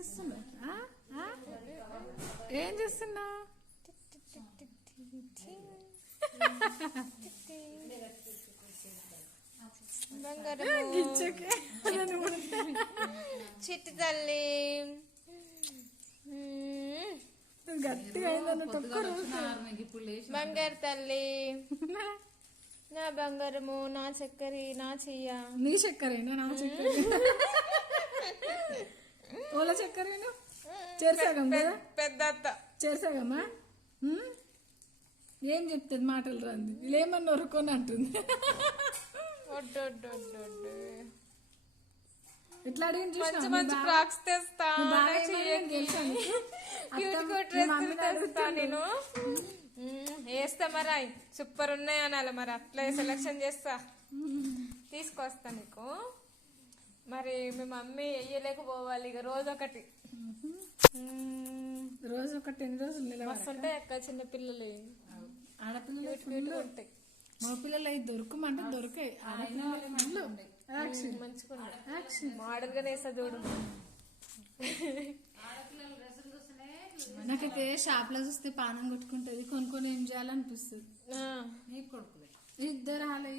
చేస్తున్నావు? ఏం చేస్తున్నావు? చిట్టి తల్లి గట్టిగా బంగారు తల్లి, నా బంగారము, నా చక్కెర, నా చెయ్య. నీ చక్కెరేనా? నా చక్కెర ఓల చక్కెరేనా? చేర్సాగం కదా పెద్ద అత్త. చేర్సాగమ్మా. ఏం చెప్తుంది? మాటలు రాంది. వీళ్ళేమన్నా నొరుకొని అంటుంది. ఎట్లా అడిగింది మంచి మంచి ఫ్రాక్స్ తెస్తా, నేను వేస్తా. మరి సూపర్ ఉన్నాయి అనాలి. మరి అట్లా సెలెక్షన్ చేస్తా, తీసుకొస్తా నీకు. మరి మీ మమ్మీ వేయలేకపోవాలి ఇక రోజొకటి. రోజు ఒకటి ఎన్ని రోజులు మస్తు ఉంటాయి అక్క చిన్న పిల్లలు, ఆడపిల్లలు ఉంటాయి. మా పిల్లలు అవి దొరకమంటే దొరికాయి. మోడల్ గానే వేస్తా చూడు. నాకైతే షాప్ లో చూస్తే పానం కొట్టుకుంటది, కొనుక్కొని ఏం చేయాలనిపిస్తుంది. ఇద్దరు హాలే